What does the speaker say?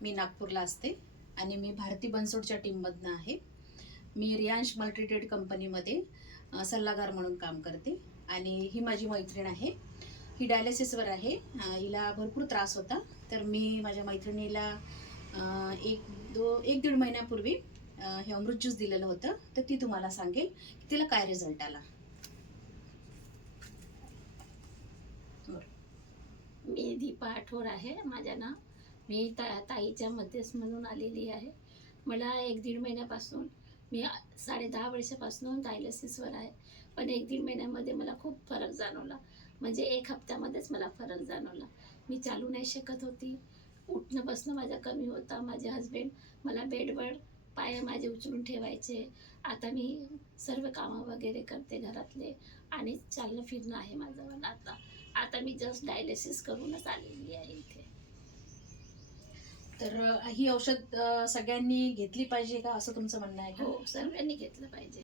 मी नागपूरला असते आणि मी भारती बनसोडच्या टीममधनं आहे. मी रियांश मल्टीट्रेड कंपनीमध्ये सल्लागार म्हणून काम करते आणि ही माझी मैत्रीण आहे. ही डायलिसिसवर आहे. हिला भरपूर त्रास होता, तर मी माझ्या मैत्रिणीला एक दीड महिन्यापूर्वी हे अमृत ज्यूस दिलेलं होतं, तर ती तुम्हाला सांगेल की तिला काय रिझल्ट आला. मी दीपा आठवड आहे माझं नाव. मी ताईच्या मध्येच म्हणून आलेली आहे. मला 1-1.5 महिन्यापासून मी 10.5 वर्षापासून डायलिसिसवर आहे. पण 1-1.5 महिन्यामध्ये मला खूप फरक जाणवला. म्हणजे 1 हप्त्यामध्येच मला फरक जाणवला. मी चालू नाही शकत होती. उठणं बसणं माझं कमी होता. माझे हसबंड मला बेडवर पाय माझे उचलून ठेवायचे. आता मी सर्व कामं वगैरे करते घरातले आणि चालणं फिरणं आहे माझं मला आता. आता मी जस्ट डायलिसिस करूनच आलेली आहे इथे. तर ही औषध सगळ्यांनी घेतली पाहिजे का, असं तुमचं म्हणणं आहे का? हो, सर्वांनी घेतलं पाहिजे.